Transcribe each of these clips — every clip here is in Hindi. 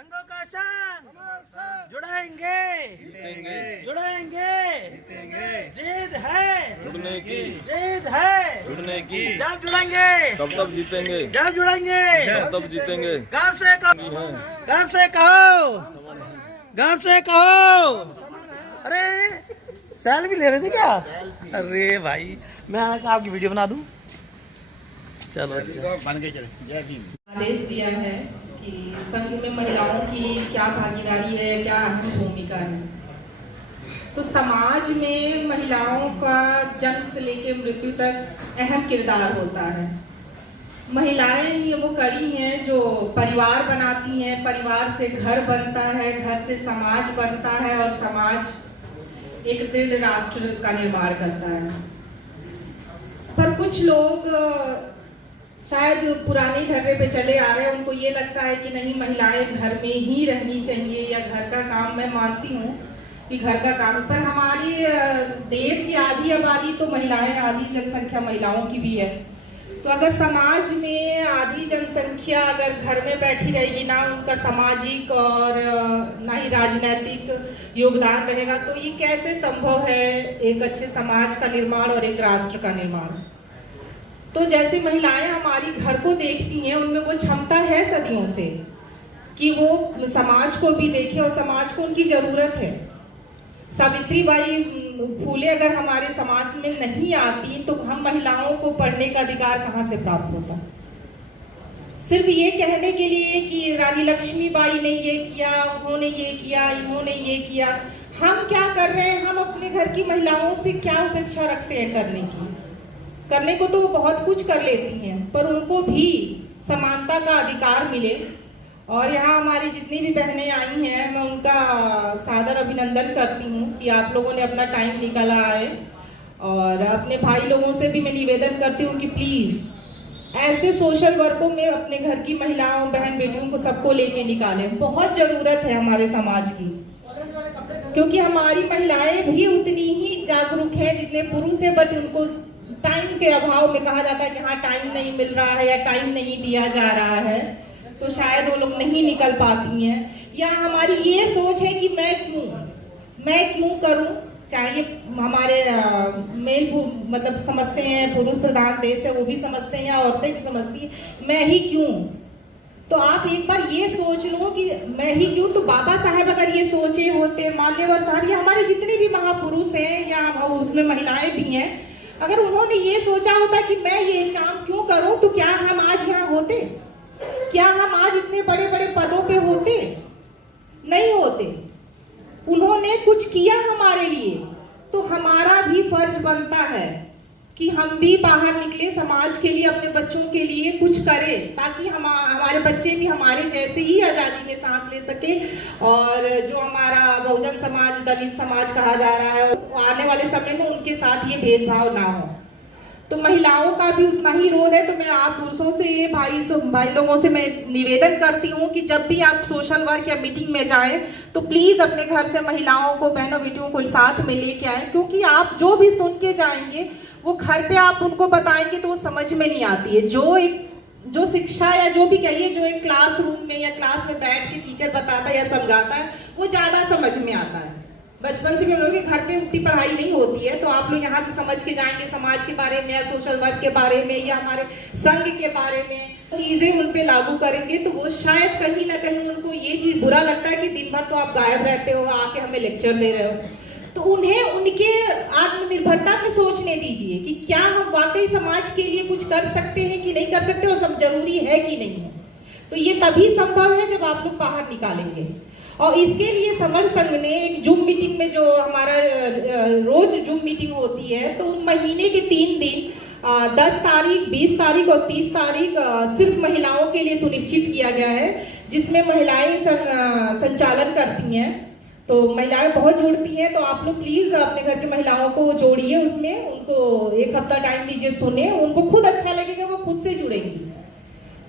संघों का संग जुड़ाएंगे जुड़ाएंगे जीत है जुड़ने की जीत है जुड़ने की जब जुड़ेंगे तब जीतेंगे जब जुड़ेंगे तब जीतेंगे। गांव से कहो गांव से कहो गांव से कहो। अरे सेल्फी ले रहे थे क्या? अरे भाई मैं आपकी वीडियो बना दूं। चलो बन गए। चले जय भीम। आदेश दिया है कि संघ में महिलाओं की क्या भागीदारी है, क्या अहम भूमिका है। तो समाज में महिलाओं का जन्म से लेकर मृत्यु तक अहम किरदार होता है। महिलाएं ही वो कड़ी हैं जो परिवार बनाती हैं, परिवार से घर बनता है, घर से समाज बनता है और समाज एक दृढ़ राष्ट्र का निर्माण करता है। पर कुछ लोग शायद पुराने ढर्रे पे चले आ रहे हैं, उनको ये लगता है कि नहीं महिलाएं घर में ही रहनी चाहिए या घर का काम। मैं मानती हूँ कि घर का काम, पर हमारी देश की आधी आबादी तो महिलाएं, आधी जनसंख्या महिलाओं की भी है। तो अगर समाज में आधी जनसंख्या अगर घर में बैठी रहेगी, ना उनका सामाजिक और ना ही राजनीतिक योगदान रहेगा, तो ये कैसे संभव है एक अच्छे समाज का निर्माण और एक राष्ट्र का निर्माण। तो जैसे महिलाएं हमारी घर को देखती हैं, उनमें वो क्षमता है सदियों से कि वो समाज को भी देखें और समाज को उनकी जरूरत है। सावित्रीबाई फूले अगर हमारे समाज में नहीं आती तो हम महिलाओं को पढ़ने का अधिकार कहाँ से प्राप्त होता। सिर्फ ये कहने के लिए कि रानी लक्ष्मीबाई ने ये किया, उन्होंने ये किया, इन्होंने ये किया, हम क्या कर रहे हैं? हम अपने घर की महिलाओं से क्या अपेक्षा रखते हैं करने की? करने को तो बहुत कुछ कर लेती हैं, पर उनको भी समानता का अधिकार मिले। और यहाँ हमारी जितनी भी बहनें आई हैं, मैं उनका सादर अभिनंदन करती हूँ कि आप लोगों ने अपना टाइम निकाला है। और अपने भाई लोगों से भी मैं निवेदन करती हूँ कि प्लीज़ ऐसे सोशल वर्कों में अपने घर की महिलाओं, बहन बेटियों को सबको लेके निकालें। बहुत ज़रूरत है हमारे समाज की, क्योंकि हमारी महिलाएं भी उतनी ही जागरूक हैं जितने पुरुष हैं, बट उनको टाइम के अभाव में कहा जाता है कि हाँ टाइम नहीं मिल रहा है या टाइम नहीं दिया जा रहा है, तो शायद वो लोग नहीं निकल पाती हैं। या हमारी ये सोच है कि मैं क्यों करूं, चाहे हमारे मेल मतलब समझते हैं पुरुष प्रधान देश है, वो भी समझते हैं, या औरतें भी समझती हैं मैं ही क्यों। तो आप एक बार ये सोच लो कि मैं ही क्यों। तो बाबा साहब अगर ये सोचे होते, मान्यवर साहब, या हमारे जितने भी महापुरुष हैं या उसमें महिलाएं भी हैं, अगर उन्होंने ये सोचा होता कि मैं ये काम क्यों करूं, तो क्या हम आज यहाँ होते? क्या हम आज इतने बड़े बड़े पदों पे होते? नहीं होते। उन्होंने कुछ किया हमारे लिए, तो हमारा भी फर्ज बनता है कि हम भी बाहर निकले, समाज के लिए, अपने बच्चों के लिए कुछ करें, ताकि हमारे बच्चे भी हमारे जैसे ही आज़ादी में सांस ले सके। और जो हमारा बहुजन समाज, दलित समाज कहा जा रहा है, आने वाले समय में उनके साथ ये भेदभाव ना हो। तो महिलाओं का भी उतना ही रोल है। तो मैं आप पुरुषों से, भाई लोगों से मैं निवेदन करती हूँ कि जब भी आप सोशल वर्क या मीटिंग में जाएं, तो प्लीज़ अपने घर से महिलाओं को, बहनों बेटियों को साथ में लेके आएँ, क्योंकि आप जो भी सुन के जाएंगे वो घर पे आप उनको बताएंगे तो वो समझ में नहीं आती है। जो शिक्षा या जो भी कहिए, जो एक क्लासरूम में या क्लास में बैठ के टीचर बताता है या समझाता है, वो ज़्यादा समझ में आता है। बचपन से भी हम लोग के घर पे उतनी पढ़ाई नहीं होती है, तो आप लोग यहाँ से समझ के जाएंगे समाज के बारे में या सोशल वर्क के बारे में या हमारे संघ के बारे में, चीज़ें उन पे लागू करेंगे, तो वो शायद कहीं ना कहीं उनको ये चीज़ बुरा लगता है कि दिन भर तो आप गायब रहते हो, आके हमें लेक्चर दे रहे हो। तो उन्हें उनके आत्मनिर्भरता में सोचने दीजिए कि क्या हम वाकई समाज के लिए कुछ कर सकते हैं कि नहीं कर सकते, और सब जरूरी है कि नहीं है। तो ये तभी संभव है जब आप लोग बाहर निकालेंगे। और इसके लिए समर संघ ने एक जूम मीटिंग में, जो हमारा रोज जूम मीटिंग होती है, तो उन महीने के 3 दिन 10 तारीख, 20 तारीख और 30 तारीख सिर्फ महिलाओं के लिए सुनिश्चित किया गया है, जिसमें महिलाएं संचालन करती हैं। तो महिलाएं बहुत जुड़ती हैं, तो आप लोग प्लीज़ अपने घर की महिलाओं को जोड़िए उसमें, उनको 1 हफ्ता टाइम दीजिए, सुने, उनको खुद अच्छा लगेगा, वो खुद से जुड़ेंगी।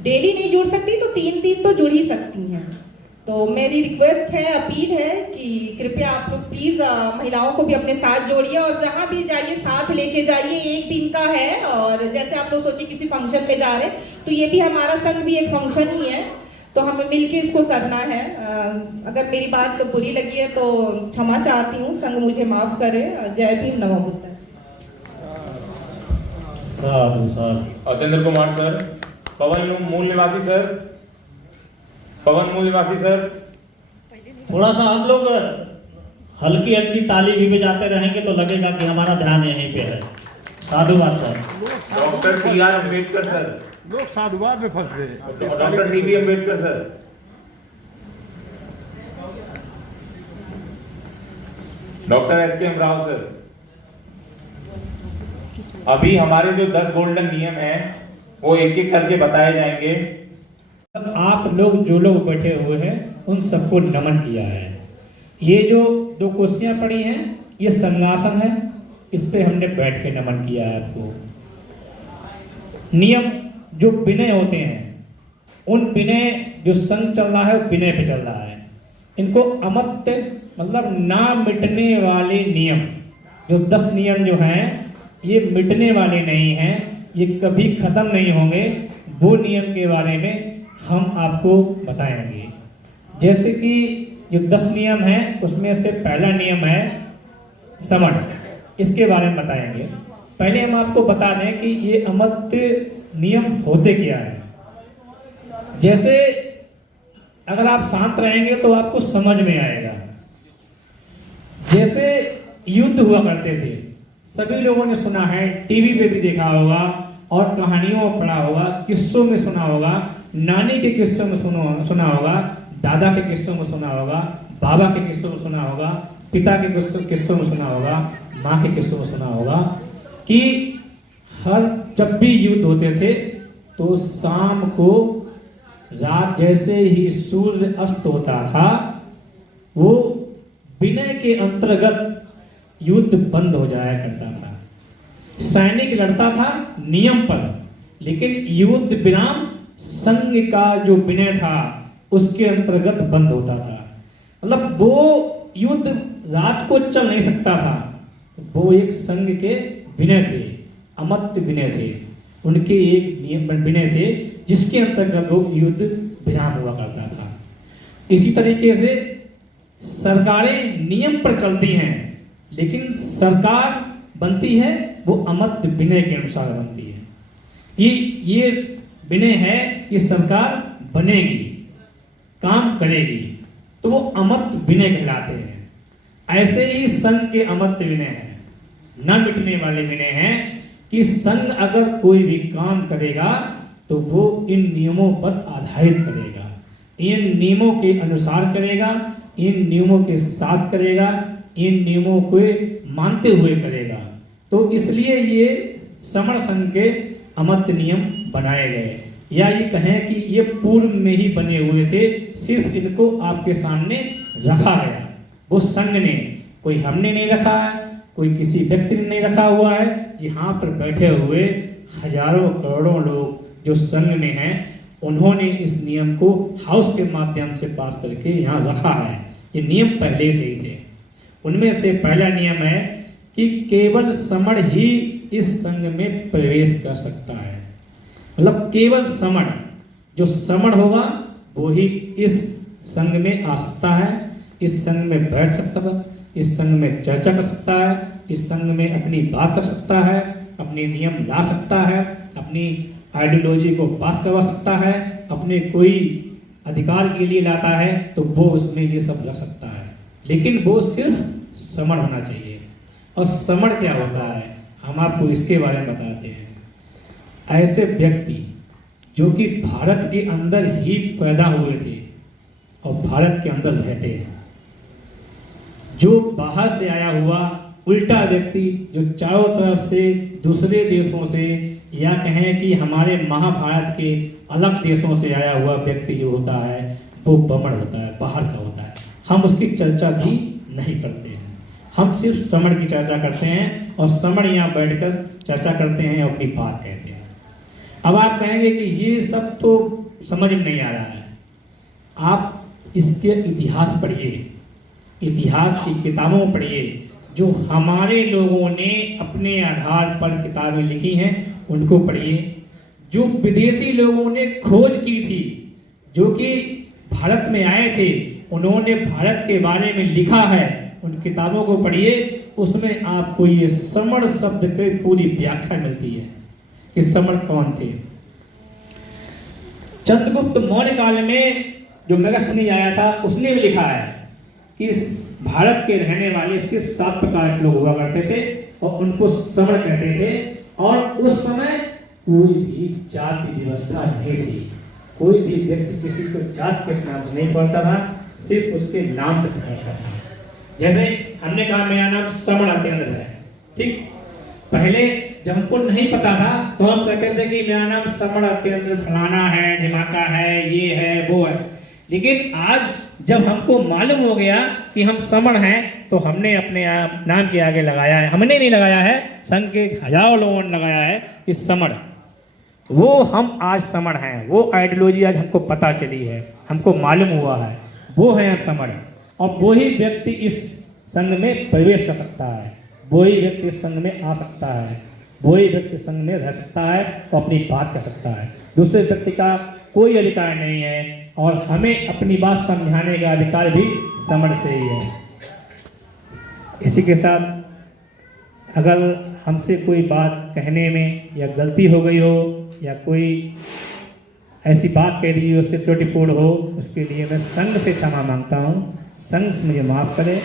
डेली नहीं जुड़ सकती तो 3 दिन तो जुड़ ही सकती हैं। तो मेरी रिक्वेस्ट है, अपील है कि कृपया आप लोग प्लीज़ महिलाओं को भी अपने साथ जोड़िए, और जहाँ भी जाइए साथ लेके जाइए। 1 दिन का है, और जैसे आप लोग सोचिए किसी फंक्शन में जा रहे हैं, तो ये भी हमारा संघ भी एक फंक्शन ही है। तो हमें मिलके इसको करना है। अगर मेरी बात बुरी लगी है तो क्षमा चाहती हूँ, संघ मुझे माफ करे। जय भीम, नमो बुद्धाय। साधु साधु। अतेंद्र कुमार सर, पवन मूल निवासी सर, पवन मूल निवासी सर। थोड़ा सा हम लोग हल्की हल्की ताली भी बजाते रहेंगे तो लगेगा कि हमारा ध्यान यहीं पे है। साधुवाद sir. Doctor T R. Ambedkar sir. लोग साधुवाद में फंस गए। Doctor T B. Ambedkar sir. Doctor S K. Rao sir. अभी हमारे जो 10 गोल्डन नियम हैं वो एक एक करके बताए जाएंगे। आप लोग जो लोग बैठे हुए हैं उन सबको नमन किया है। ये जो 2 कुर्सियां पड़ी हैं ये संगासन है, इस पे हमने बैठ के नमन किया है आपको। नियम जो विनय होते हैं, उन विनय जो संघ चल रहा है वो विनय पे चल रहा है। इनको अमत्य मतलब ना मिटने वाले नियम, जो 10 नियम जो हैं ये मिटने वाले नहीं हैं, ये कभी खत्म नहीं होंगे। वो नियम के बारे में हम आपको बताएंगे। जैसे कि जो 10 नियम हैं उसमें से पहला नियम है समण, इसके बारे में बताएंगे। पहले हम आपको बता दें कि ये अमत्य नियम होते क्या है। जैसे अगर आप शांत रहेंगे तो आपको समझ में आएगा। जैसे युद्ध हुआ करते थे, सभी लोगों ने सुना है, टीवी पे भी देखा होगा और कहानियों में पढ़ा होगा, किस्सों में सुना होगा, नानी के किस्सों में सुना होगा, दादा के किस्सों में सुना होगा, बाबा के किस्सों में सुना होगा, पिता के किस्सों में सुना होगा, माँ के किस्सों में सुना होगा कि हर जब भी युद्ध होते थे तो शाम को रात जैसे ही सूर्य अस्त होता था वो विनय के अंतर्गत युद्ध बंद हो जाया करता था। सैनिक लड़ता था नियम पर, लेकिन युद्ध विराम संघ का जो विनय था उसके अंतर्गत बंद होता था। मतलब वो युद्ध रात को चल नहीं सकता था। वो एक संघ के विनय थे, अमत्य विनय थे, उनके एक नियम विनय थे जिसके अंतर्गत वो युद्ध विराम हुआ करता था। इसी तरीके से सरकारें नियम पर चलती हैं, लेकिन सरकार बनती है वो अमत्य विनय के अनुसार बनती है। ये विनय है कि सरकार बनेगी, काम करेगी, तो वो अमत्य विनय कहलाते हैं। ऐसे ही संघ के अमत्य विनय हैं, न मिटने वाले विनय हैं कि संघ अगर कोई भी काम करेगा तो वो इन नियमों पर आधारित करेगा, इन नियमों के अनुसार करेगा, इन नियमों के साथ करेगा, इन नियमों को मानते हुए करेगा। तो इसलिए ये समण संघ के अमत्य नियम बनाए गए, या ये कहें कि ये पूर्व में ही बने हुए थे, सिर्फ इनको आपके सामने रखा गया। वो संघ ने, कोई हमने नहीं रखा है, कोई किसी व्यक्ति ने नहीं रखा हुआ है। यहाँ पर बैठे हुए हजारों करोड़ों लोग जो संघ में हैं, उन्होंने इस नियम को हाउस के माध्यम से पास करके यहाँ रखा है। ये नियम पहले से ही थे। उनमें से पहला नियम है कि केवल समण ही इस संघ में प्रवेश कर सकता है। मतलब केवल समण, जो समण होगा वो ही इस संघ में आ सकता है, इस संघ में बैठ सकता है, इस संघ में चर्चा कर सकता है, इस संघ में अपनी बात कर सकता है, अपने नियम ला सकता है, अपनी आइडियोलॉजी को पास करवा सकता है, अपने कोई अधिकार के लिए लाता है तो वो उसमें ये सब रख सकता है। लेकिन वो सिर्फ समण होना चाहिए। और समण क्या होता है हम आपको इसके बारे में बताते हैं। ऐसे व्यक्ति जो कि भारत के अंदर ही पैदा हुए थे और भारत के अंदर रहते हैं, जो बाहर से आया हुआ उल्टा व्यक्ति जो चारों तरफ से दूसरे देशों से या कहें कि हमारे महाभारत के अलग देशों से आया हुआ व्यक्ति जो होता है वो बमण होता है, बाहर का होता है। हम उसकी चर्चा भी नहीं करते हैं, हम सिर्फ समण की चर्चा करते हैं और समण यहाँ बैठकर चर्चा करते हैं और अपनी बात कहते हैं। अब आप कहेंगे कि ये सब तो समझ में नहीं आ रहा है। आप इसके इतिहास पढ़िए, इतिहास की किताबों पढ़िए, जो हमारे लोगों ने अपने आधार पर किताबें लिखी हैं उनको पढ़िए। जो विदेशी लोगों ने खोज की थी, जो कि भारत में आए थे, उन्होंने भारत के बारे में लिखा है, उन किताबों को पढ़िए, उसमें आपको ये समण शब्द की पूरी व्याख्या मिलती है कि समण कौन थे। चंद्रगुप्त मौर्य काल में जो मेगस्थनी आया था, उसने भी लिखा है कि इस भारत के रहने वाले सिर्फ 7 प्रकार के लोग हुआ करते थे और उनको समण कहते थे। और उस समय कोई भी जाति व्यवस्था नहीं थी, कोई भी व्यक्ति किसी को जात के नाम से नहीं पढ़ता था, सिर्फ उसके नाम से पढ़ता था। जैसे हमने कहा मेरा नाम समण अत्येंद्र है, ठीक। पहले जब हमको नहीं पता था तो हम कहते थे कि मेरा नाम समण अत्येंद्र फलाना है, ढिमाका है, ये है, वो है। लेकिन आज जब हमको मालूम हो गया कि हम समण हैं, तो हमने अपने नाम के आगे लगाया है, हमने नहीं लगाया है, संघ के हजारों लोगों ने लगाया है इस समण। वो हम आज समण हैं, वो आइडियोलॉजी आज हमको पता चली है, हमको मालूम हुआ है, वो है समण। और वही व्यक्ति इस संघ में प्रवेश कर सकता है, वही व्यक्ति इस संघ में आ सकता है, वही व्यक्ति संघ में रह सकता है और अपनी बात कर सकता है। दूसरे व्यक्ति का कोई अधिकार नहीं है और हमें अपनी बात समझाने का अधिकार भी समण से ही है। इसी के साथ अगर हमसे कोई बात कहने में या गलती हो गई हो या कोई ऐसी बात कह दी हो त्रुटिपूर्ण हो, उसके लिए मैं संघ से क्षमा मांगता हूँ। संघ मुझे माफ़ करे,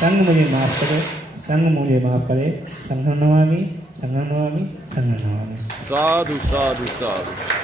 संघ मुझे माफ़ करे, संघ मुझे माफ़ करे। संघ नमामि, संघ नमामि, संघ नमामि। साधु साधु साधु।